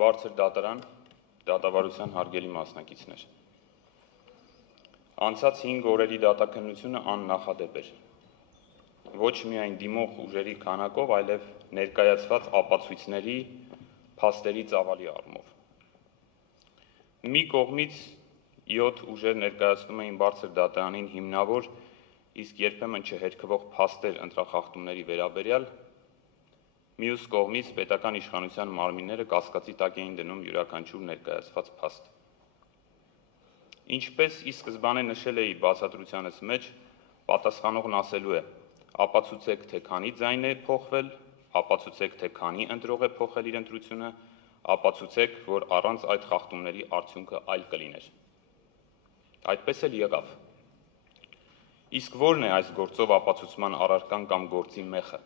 Բարձր դատարան, դատավարության հարգելի մասնակիցներ։ Անցած 5 օրերի դատաքննությունը աննախադեպ էր։ Ոչ միայն դիմող ուժերի քանակով, այլև ներկայացված ապացույցների, փաստերի ծավալի առումով։ Մի կողմից 7 ուժեր ներկայացնում էին բարձր դատարանին հիմնավոր, իսկ երբեմն չհերքվող փաստեր ընտրախախտումների վերաբերյալ, մյուս կողմից պետական իշխանության մարմինները կասկածի տակ էին դնում յուրաքանչյուր ներկայացված փաստ։ Ինչպես ի սկզբանե նշել էի բացատրությանս մեջ, պատասխանողն ասելու է, ապացուցեք, թե քանի ձայն է փոխվել, ապացուցեք, թե քանի ընտրող է փոխել իր ընտրությունը, ապացուցեք, որ առանց այդ խախտումների արդյունքը այլ կլիներ։ Այդպես էլ եղավ։ Իսկ ո՞րն է այս գործով ապացուցման առարկան կամ գործի մեխը։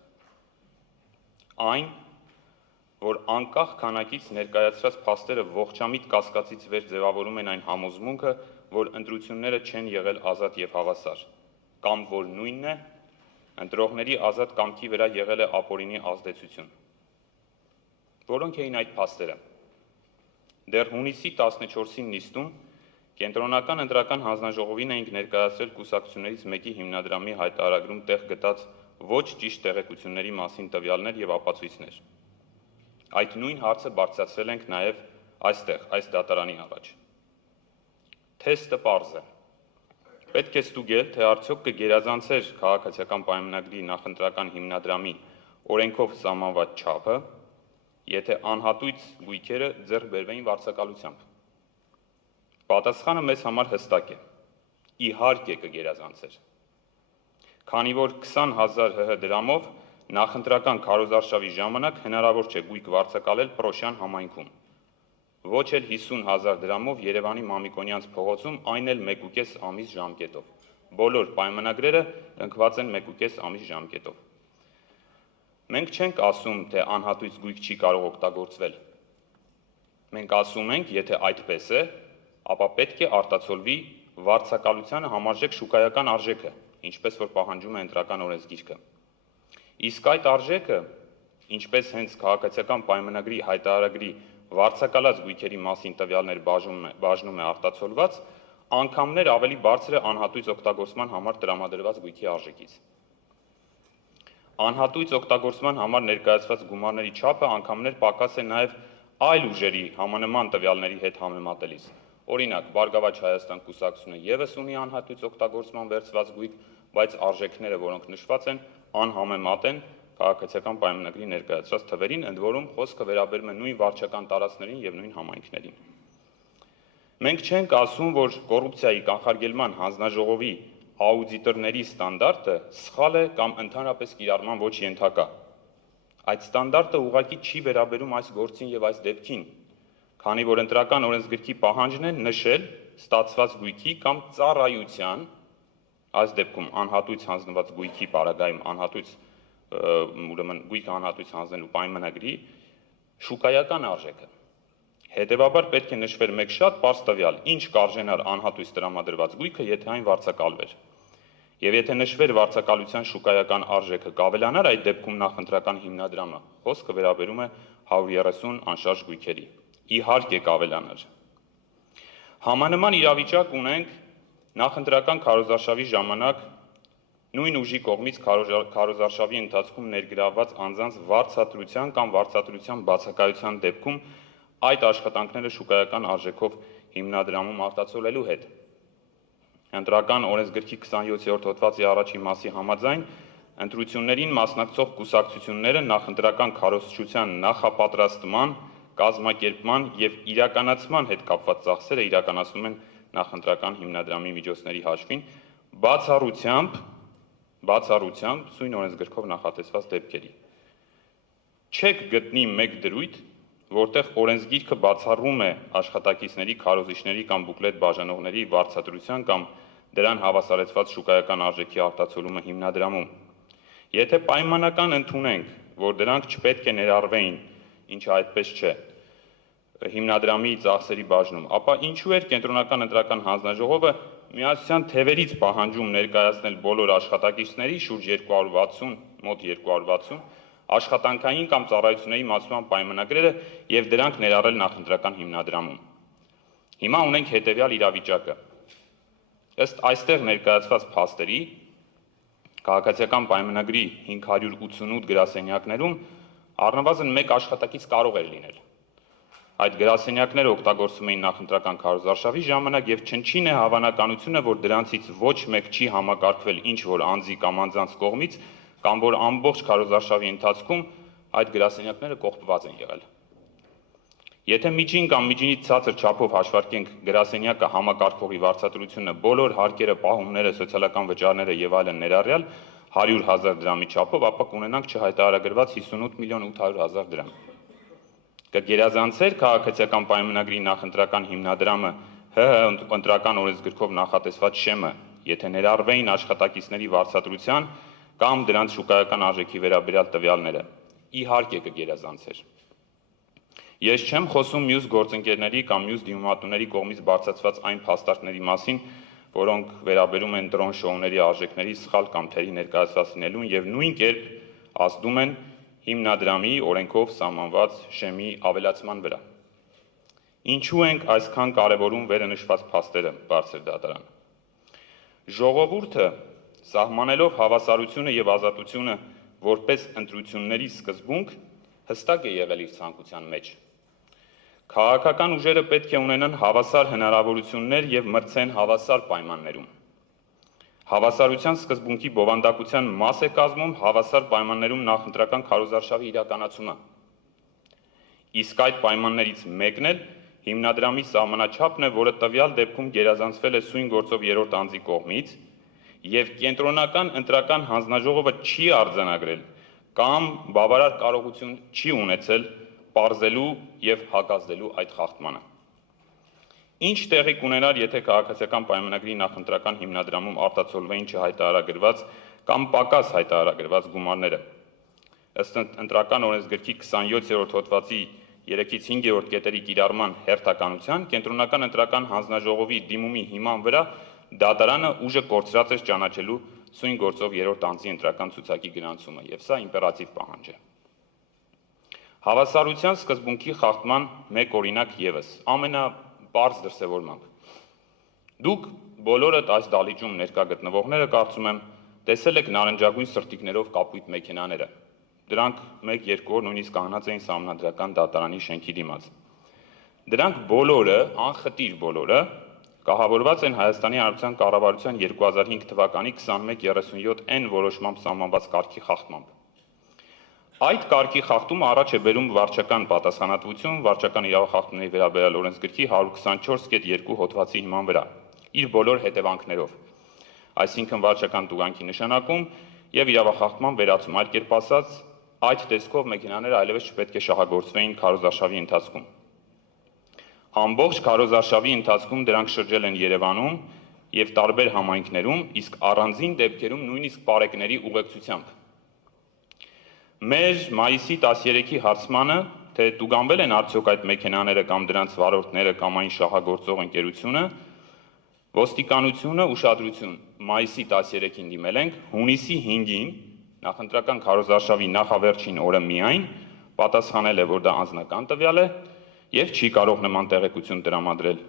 Այն, որ անկախ քանակից ներկայացրած փաստերը ողջամիտ կասկածից վեր ձևավորում են այն համոզմունքը, որ ընտրությունները չեն եղել ազատ եւ հավասար, կամ որ նույնն է, ընտրողների ազատ կամքի վրա եղել է ապօրինի ազդեցություն։ Որոնք էին այդ փաստերը։ Դեռ հունիսի 14-ին նիստում Կենտրոնական ընտրական հանձնաժողովին էինք ներկայացրել կուսակցություններից մեկի հիմնադրամի հայտարարագրում տեղ գտած ոչ ճիշտ տեղեկությունների մասին տվյալներ եւ ապացույցներ։ Այդ նույն հարցը բարձրացրել ենք նաեւ այստեղ, այս դատարանի առաջ։ Թեստը պարզ է։ Պետք է ստուգել, թե արդյոք կգերազանցեր քաղաքացիական պայմանագրի նախընտրական հիմնադրամի օրենքով սահմանված չափը, եթե անհատույց գույքերը ձեռք բերվեին վարձակալությամբ։ Պատասխանը մեզ համար հստակ է։ Իհարկե կգերազանցեր։ Քանի որ 20,000 ՀՀ դրամով նախընտրական քարոզարշավի ժամանակ հնարավոր չէ գույք վարձակալել Պրոշյան համայնքում։ Ոչ էլ 50,000 դրամով Երևանի Մամիկոնյանց փողոցում, այն էլ 1.5 ամիս ժամկետով։ Բոլոր պայմանագրերը կնքված են 1.5 ամիս ժամկետով։ Մենք չենք ասում, թե անհատույց գույք չի կարող օգտագործվել։ Մենք ասում ենք, եթե այդպես է, ապա պետք է արտացոլվի վարձակալությանը համարժեք շուկայական արժեքը, ինչպես որ պահանջում է ընտրական օրենսգիրքը։ Իսկ այդ արժեքը, ինչպես հենց քաղաքացիական պայմանագրի հայտարարագրի վարձակալած գույքերի մասին տվյալներ բաժնում է արտացոլված, անգամներ ավելի բարձր է անհատույց օգտագործման համար տրամադրված գույքի արժեքից։ Անհատույց օգտագործման համար ներկայացված գումարների չափը անգամներ պակաս է նաև այլ ուժերի համանման տվյալների հետ համեմատելիս։ Օրինակ, Բարգավաճ Հայաստան կուսակցությունը ևս ունի անհատույց օգտագործման վերցված գույք, բայց արժեքները, որոնք նշված են, անհամեմատ են քաղաքացիական պայմանագրի ներկայացված թվերին, ընդ որում խոսքը վերաբերում է նույն վարչական տարածքներին եւ նույն համայնքներին։ Մենք չենք ասում, որ կոռուպցիայի կանխարգելման հանձնաժողովի աուդիտորների ստանդարտը սխալ է կամ ընդհանրապես կիրառման ոչ ենթակա։ Այդ ստանդարտը ուղղակի չի վերաբերում այս գործին եւ այս դեպքին, քանի որ ընտրական օրենսգրքի պահանջն է նշել ստացված գույքի կամ ծառայության, այս դեպքում անհատույց հանձնված գույքի պարագայում անհատույց ուրեմն գույքը անհատույց հանձնելու պայմանագրի շուկայական արժեքը։ Հետևաբար պետք է նշվեր մեկ շատ պարզ տվյալ, ինչ կարժենար անհատույց տրամադրված գույքը, եթե այն վարձակալվեր։ Եվ եթե նշվեր վարձակալության շուկայական արժեքը կավելանար այդ դեպքում նախընտրական հիմնադրամը, խոսքը վերաբերում է 130 անշարժ գույքերի։ Իհարկե կավելանար։ Համանման իրավիճակ ունենք նախընտրական քարոզարշավի ժամանակ նույն ուժի կողմից քարոզարշավի ընթացքում ներգրավված անձանց վարձատրության կամ վարձատրության բացակայության դեպքում այդ աշխատանքները շուկայական արժեքով հիմնադրամում արտացոլելու հետ։ Ընտրական օրենսգրքի 27-րդ հոդվածի առաջին մասի համաձայն ընտրություններին մասնակցող կուսակցությունները նախընտրական քարոզչության նախապատրաստման, կազմակերպման եւ իրականացման հետ կապված ծախսերը իրականացնում են նախընտրական հիմնադրամի միջոցների հաշվին բացառությամբ սույն օրենսգրքով նախատեսված դեպքերի։ Չեք գտնի մեկ դրույթ, որտեղ օրենսգիրքը բացառում է աշխատակիցների, քարոզիչների կամ բուկլետ բաժանողների վարձատրության կամ դրան հավասարեցված շուկայական արժեքի արտացոլումը հիմնադրամում։ Եթե պայմանական ընդունենք, որ դրանք չպետք է ներառվեին, ինչը այդպես չէ, հիմնադրամի ծախսերի բաժնում, ապա ինչու էր Կենտրոնական ընտրական հանձնաժողովը միասյան թևերից պահանջում ներկայացնել բոլոր աշխատակիցների շուրջ 260, մոտ 260 աշխատանքային կամ ծառայությունների մատուցման պայմանագրերը եւ դրանք ներառել նախընտրական հիմնադրամում։ Հիմա ունենք հետեւյալ իրավիճակը։ Ըստ այստեղ ներկայացված փաստերի, քաղաքացիական պայմանագրի 588 գրասենյակներում առնվազն 1 աշխատակից կարող էր լինել։ Այդ գրասենյակները օգտագործում էին նախընտրական քարոզարշավի ժամանակ եւ չնչին է հավանականությունը, որ դրանցից ոչ մեկ չի համակարգվել ինչ որ անձի կամ անձանց կողմից, կամ որ ամբողջ քարոզարշավի ընթացքում այդ գրասենյակները կողպված են եղել։ Եթե միջին կամ միջինից ցածր չափով հաշվարկենք գրասենյակը համակարգողի վարձատրությունը, բոլոր հարկերը, պահումները, սոցիալական վճարները եւ այլն ներառյալ 100,000 դրամի չափով, ապա կունենանք չհայտարարագրված 58 միլիոն 800,000 դրամ։ Կգերազանցեր քաղաքացիական պայմանագրի նախընտրական հիմնադրամը ՀՀ ընտրական օրենսգրքով նախատեսված շեմը, եթե ներառվեին աշխատակիցների վարձատրության կամ դրանց շուկայական արժեքի վերաբերյալ տվյալները, իհարկե կգերազանցեր։ Ես չեմ խոսում մյուս գործընկերների կամ մյուս դիմումատուների կողմից բարձրացված այն փաստարկների մասին, որոնք վերաբերում են դրոն շոուների արժեքների սխալ կամ թերի ներկայացված լինելուն եւ նույն կերպ ազդում են հիմնադրամի օրենքով սահմանված շեմի ավելացման վրա։ Ինչու ենք այսքան կարևորում վերը նշված փաստերը, բարձր դատարան։ Ժողովուրդը սահմանելով հավասարությունը եւ ազատությունը որպես ընտրությունների սկզբունք հստակ է եղել իր ցանկության մեջ։ Քաղաքական ուժերը պետք է ունենան հավասար հնարավորություններ եւ մրցեն հավասար պայմաններում։ Հավասարության սկզբունքի բովանդակության մաս է կազմում հավասար պայմաններում նախընտրական քարոզարշավի իրականացումը։ Իսկ այդ պայմաններից մեկն էլ հիմնադրամի սահմանաչափն է, որը տվյալ դեպքում գերազանցվել է սույն գործով երրորդ անձի կողմից եւ կենտրոնական ընտրական հանձնաժողովը չի արձանագրել կամ բավարար կարողություն չի ունեցել պարզելու եւ հակազդելու այդ խախտմանը։ Ինչ տեղի կունենար, եթե քաղաքացիական պայմանագրի նախընտրական հիմնադրամում արտացոլվեին չհայտարարագրված կամ պակաս հայտարարագրված գումարները։ Ըստ ընտրական օրենսգրքի 27-րդ հոդվածի 3-ից 5-րդ կետերի կիրառման հերթականության, կենտրոնական ընտրական հանձնաժողովի դիմումի հիման վրա դատարանը ուժը կորցրած է ճանաչելու սույն գործով երրորդ անձի ընտրական ցուցակի գրանցումը, եւ սա իմպերատիվ պահանջ է։ Հավասարության սկզբունքի խախտման մեկ օրինակ եւս, ամենապարզ դրսևորմամբ։ Դուք բոլորդ այս դալիճում ներկա գտնվողները կարծում եմ տեսել եք նարնջագույն սրտիկներով կապույտ մեքենաները։ Դրանք 1-2 օր նույնիսկ կանգնած էին Սահմանադրական դատարանի շենքի դիմաց։ Դրանք բոլորը, անխտիր բոլորը, կահավորված են Հայաստանի Հանրապետության կառավարության 2005 թվականի 2137N որոշմամբ սահմանված կարգի խախտմամբ։ Այդ կարգի խախտումը առաջ է բերում վարչական պատասխանատվություն վարչական իրավախախտումների վերաբերյալ օրենսգրքի 124.2 հոդվածի հիման վրա, իր բոլոր հետևանքներով, այսինքն վարչական տուգանքի նշանակում եւ իրավախախտման վերացում, այլ կերպ ասած, այդ տեսքով մեքենաները այլևս չպետք է շահագործվեին քարոզարշավի ընթացքում։ Ամբողջ քարոզարշավի ընթացքում դրանք շրջել են Երևանում եւ տարբեր համայնքներում, իսկ առանձին դեպքերում նույնիսկ պարեկների ուղեկցությամբ։ Մեր մայիսի 13-ի հարցմանը, թե տուգանվել են արդյոք այդ մեքենաները կամ դրանց վարորդները կամ այն շահագործող ընկերությունը, ոստիկանությունը ուշադրություն, մայիսի 13-ին դիմել ենք, հունիսի 5-ին նախընտրական քարոզարշավի նախավերջին օրը միայն պատասխանել է, որ դա անձնական տվյալ է եւ չի կարող նման տեղեկություն տրամադրել։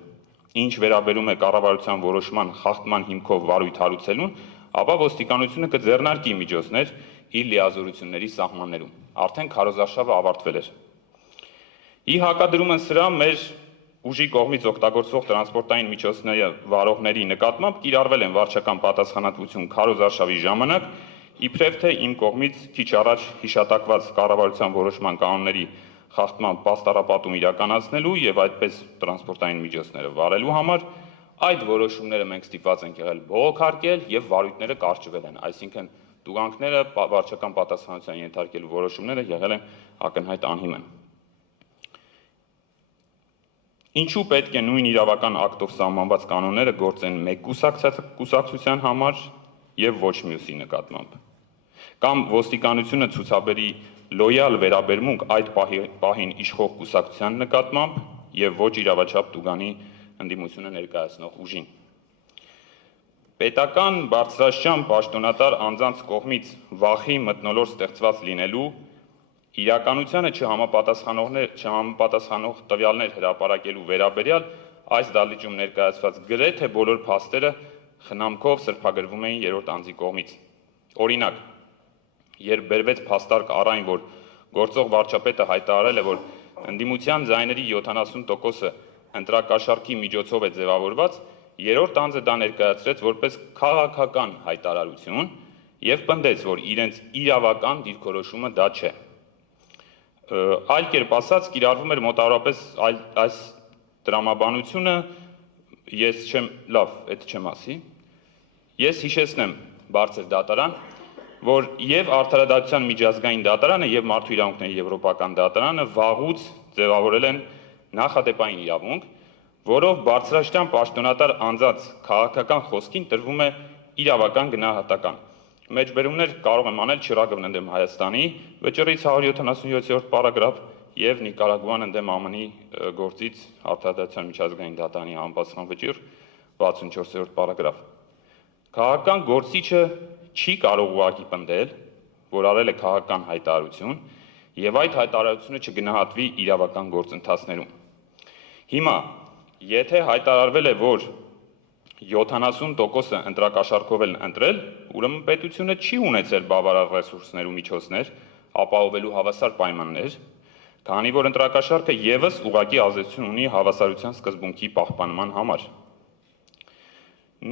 Ինչ վերաբերում է կառավարության որոշման խախտման հիմքով վարույթ հարուցելուն, ապա ոստիկանությունը կձեռնարկի միջոցներ իր լիազորությունների սահմաններում։ Արդեն քարոզարշավը ավարտվել էր։ Ի հակադրումը սրա մեր ուժի կողմից օգտագործվող տրանսպորտային միջոցների վարողների նկատմամբ կիրառվել են վարչական պատասխանատվություն քարոզարշավի ժամանակ, իբրև թե իմ կողմից քիչ առաջ հիշատակված կառավարության որոշման կանոնների խախտման պաստառապատում իրականացնելու եւ այդպես տրանսպորտային միջոցները վարելու համար այդ որոշումները մենք ստիպված ենք եղել բողոքարկել եւ վարույթները կարճվել են, այսինքն տուգանքները վարչական պատասխանատվության ենթարկելու որոշումները եղել են ակնհայտ անհիմն։ Ինչու պետք է նույն իրավական ակտով սահմանված կանոնները գործեն մեկ կուսակցության համար եւ ոչ մյուսի նկատմամբ։ Կամ ոստիկանությունը ցուցաբերի լոյալ վերաբերմունք այդ պահին իշխող կուսակցության նկատմամբ եւ ոչ իրավաչափ տուգանի ընդդիմությունը ներկայացնող ուժին։ Պետական բարձրաստիճան պաշտոնատար անձանց կողմից վախի մթնոլորտ ստեղծված լինելու, Իրականությանը չհամապատասխանող տվյալներ հրապարակելու վերաբերյալ այս դահլիճում ներկայացված գրեթե բոլոր փաստերը խնամքով սրբագրվում էին երրորդ անձի կողմից։ Օրինակ, երբ բերվեց փաստարկ առ այն, որ գործող վարչապետը հայտարարել է, որ ընդդիմության ձայների 70%-ը ընտրակաշառքի միջոցով է ձևավորված, երրորդ անձը դա ներկայացրեց որպես քաղաքական հայտարարություն եւ պնդեց, որ իրենց իրավական դիրքորոշումը դա չէ։ Այլ կերպ ասած, կիրառվում էր մոտավորապես այս տրամաբանությունը, ես հիշեցնեմ բարձր դատարան, որ եւ Արդարադատության միջազգային դատարանը եւ Մարդու իրավունքների եվրոպական դատարանը վաղուց ձևավորել են նախադեպային իրավունք, որով բարձրաստիճան պաշտոնատար անձած քաղաքական խոսքին տրվում է իրավական գնահատական։ Մեջբերումներ կարող եմ անել Չիրագովն ընդդեմ Հայաստանի վճռից 177-րդ պարագրաֆ եւ Նիկարագուան ընդդեմ ԱՄՆ-ի գործից Արդարադատության միջազգային դատարանի համապատասխան վճիռ 64-րդ պարագրաֆ։ Քաղաքական գործիչը չի կարող ուղղակի պնդել, որ արել է քաղաքական հայտարարություն եւ այդ հայտարարությունը չգնահատվի իրավական գործընթացներում։ Հիմա, եթե հայտարարվել է, որ 70%-ը ընտրակաշառքով են ընտրել, ուրեմն պետությունը չի ունեցել բավարար ռեսուրսներ ու միջոցներ ապահովելու հավասար պայմաններ, քանի որ ընտրակաշառքը եւս ուղղակի ազդեցություն ունի հավասարության սկզբունքի պահպանման համար։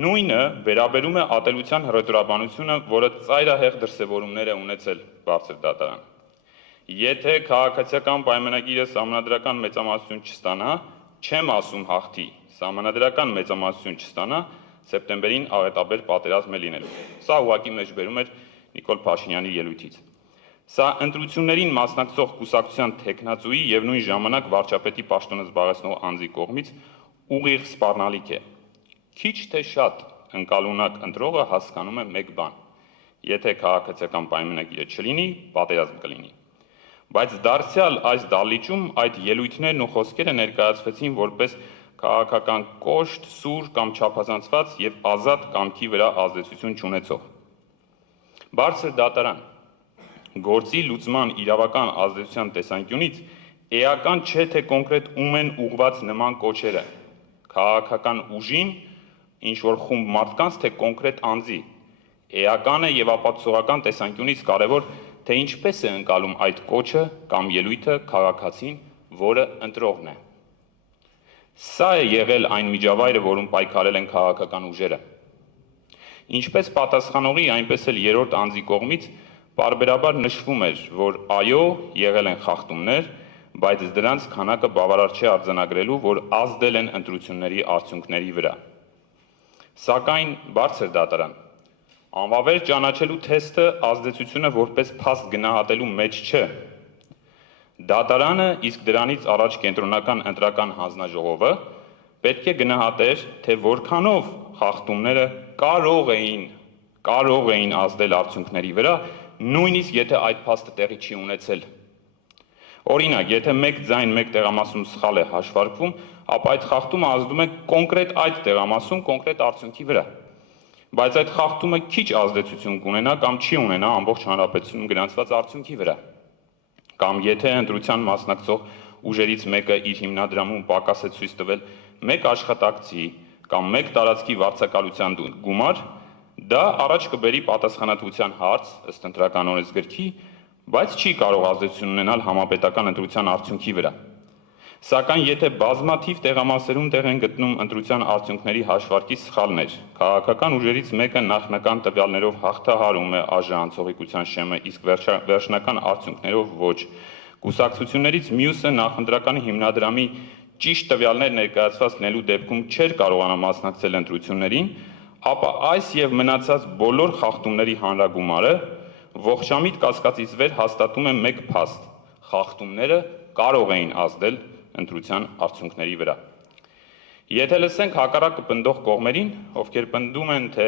Նույնը վերաբերում է ատելության հռետորաբանությունը, որը ծայրահեղ դրսևորումներ է ունեցել բարձր դատարան։ Եթե քաղաքացիական պայմանագիրը սահմանադրական մեծամասնություն չստանա, չեմ ասում հաղթի, սահմանադրական մեծամասնություն չստանա, սեպտեմբերին աղետաբեր պատերազմ է լինելու։ Սա ուղղակի մեջբերում էր Նիկոլ Փաշինյանի ելույթից։ Սա ընտրություններին մասնակցող կուսակցության թեկնածուի եւ նույն ժամանակ վարչապետի պաշտոնը զբաղեցնող անձի կողմից ուղիղ սպառնալիք է։ Քիչ թե շատ ընկալունակ ընտրողը հասկանում է մեկ բան. եթե քաղաքացիական պայմանագիրը չլինի, պատերազմ կլինի։ Բայց դարձյալ այս դահլիճում այդ ելույթներն ու խոսքերը ներկայացվեցին որպես քաղաքական կոշտ, սուր կամ չափազանցված եւ ազատ կամքի վրա ազդեցություն չունեցող։ Բարձր դատարան գործի լուծման իրավական ազդեցության տեսանկյունից էական չէ, թե կոնկրետ ում են ուղղված նման կոչերը՝ քաղաքական ուժին, ինչ որ խումբ մարդկանց, թե կոնկրետ անձի։ Էական է եւ ապացուցողական տեսանկյունից կարևոր, թե ինչպես է ընկալում այդ կոչը կամ ելույթը քաղաքացին, որը ընտրողն է։ Սա է եղել այն միջավայրը, որում պայքարել են քաղաքական ուժերը։ Ինչպես պատասխանողի, այնպես էլ երրորդ անձի կողմից պարբերաբար նշվում էր, որ այո, եղել են խախտումներ, բայց դրանց քանակը բավարար չէ արձանագրելու, որ ազդել են ընտրությունների արդյունքների վրա։ Սակայն բարձր դատարան անվավեր ճանաչելու թեստը ազդեցությունը որպես փաստ գնահատելու մեջ չէ։ Դատարանը, իսկ դրանից առաջ կենտրոնական ընտրական հանձնաժողովը պետք է գնահատեր, թե որքանով խախտումները կարող էին ազդել արդյունքների վրա, նույնիսկ եթե այդ փաստը տեղի չի ունեցել։ Օրինակ, եթե մեկ ձայն մեկ տեղամասում սխալ է հաշվարկվում, ապա այդ խախտումը ազդում է կոնկրետ այդ տեղամասում կոնկրետ արդյունքի վրա։ Բայց այդ խախտումը քիչ ազդեցություն կունենա կամ չի ունենա ամբողջ հանրապետությունում գրանցված արդյունքի վրա։ Կամ եթե ընտրության մասնակցող ուժերից մեկը իր հիմնադրամում պակաս է ցույց տվել մեկ աշխատակցի կամ մեկ տարածքի վարձակալության գումար, դա առաջ կբերի պատասխանատվության հարց ըստ ընտրական օրենսգրքի, բայց չի կարող ազդեցություն ունենալ համապետական ընտրության արդյունքի վրա։ Սակայն եթե բազմաթիվ տեղամասերում տեղ են գտնում ընտրության արդյունքների հաշվարկի սխալներ, քաղաքական ուժերից մեկը նախնական տվյալներով հաղթահարում է արժանացողիկության շեմը, իսկ վերջնական արդյունքներով ոչ, կուսակցություններից մյուսը նախընտրական հիմնադրամի ճիշտ տվյալներ ներկայացված լինելու դեպքում չէր կարողանա մասնակցել ընտրություններին, ապա այս եւ մնացած բոլոր խախտումների հանրագումարը ողջամիտ կասկածից վեր հաստատում է մեկ փաստ. խախտումները կարող էին ազդել ընտրության արդյունքների վրա։ Եթե լսենք հակառակը պնդող կողմերին, ովքեր պնդում են, թե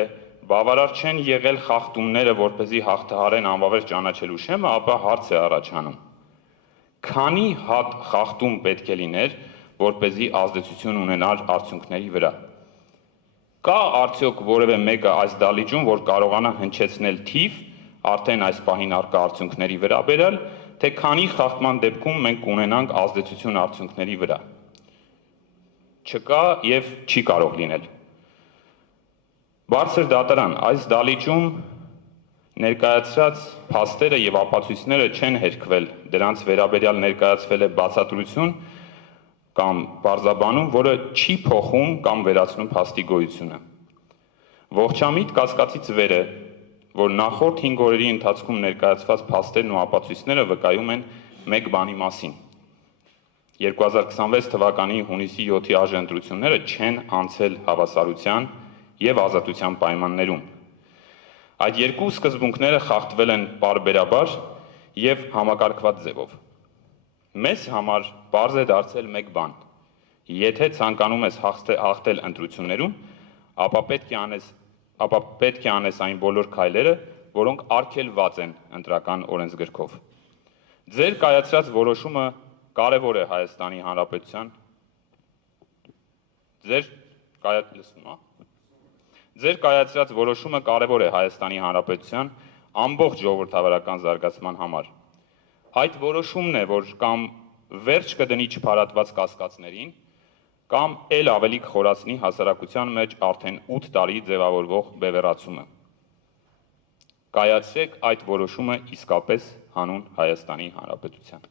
բավարար չեն եղել խախտումները, որպեսզի հաղթահարեն անվավեր ճանաչելու շեմը, ապա հարց է առաջանում. քանի հատ խախտում պետք է լիներ, որպեսզի ազդեցություն ունենար արդյունքների վրա։ Կա արդյոք որևէ մեկը այս դահլիճում, որ կարողանա հնչեցնել թիվ արդեն այս պահին առկա արդյունքների վերաբերյալ, թե քանի խախտման դեպքում մենք կունենանք ազդեցություն արդյունքների վրա։ Չկա եւ չի կարող լինել։ Բարձր դատարան, այս դալիճում ներկայացրած փաստերը եւ ապացույցները չեն հերքվել, դրանց վերաբերյալ ներկայացվել է բացատրություն կամ բարձաբանում, որը չի փոխում կամ վերացնում փաստի գոյությունը։ Ողջամիտ կասկածից վեր է, որ նախորդ 5 օրերի ընթացքում ներկայացված փաստերն ու ապացույցները վկայում են մեկ բանի մասին։ 2026 թվականի հունիսի 7-ի ԱԺ-ընտրությունները չեն անցել հավասարության եւ ազատության պայմաններում։ Այդ երկու սկզբունքները խախտվել են պարբերաբար եւ համակարգված ձևով։ Մեզ համար պարզ է դարձել մեկ բան. եթե ցանկանում ես հաղթել ընտրություններում, ապա պետք է անես այն բոլոր քայլերը, որոնք արգելված են ընտրական օրենսգրքով։ Ձեր կայացրած որոշումը կարևոր է Հայաստանի Հանրապետության Ձեր կայացրած որոշումը կարևոր է Հայաստանի Հանրապետության ամբողջ ժողովրդավարական զարգացման համար։ Այդ որոշումն է, որ կամ վերջ կդնի չփարատված կասկածներին, կամ էլ ավելի կխորացնի հասարակության մեջ արդեն 8 տարի ձևավորվող բևեռացումը։ Կայացրեք այդ որոշումը իսկապես հանուն Հայաստանի Հանրապետության։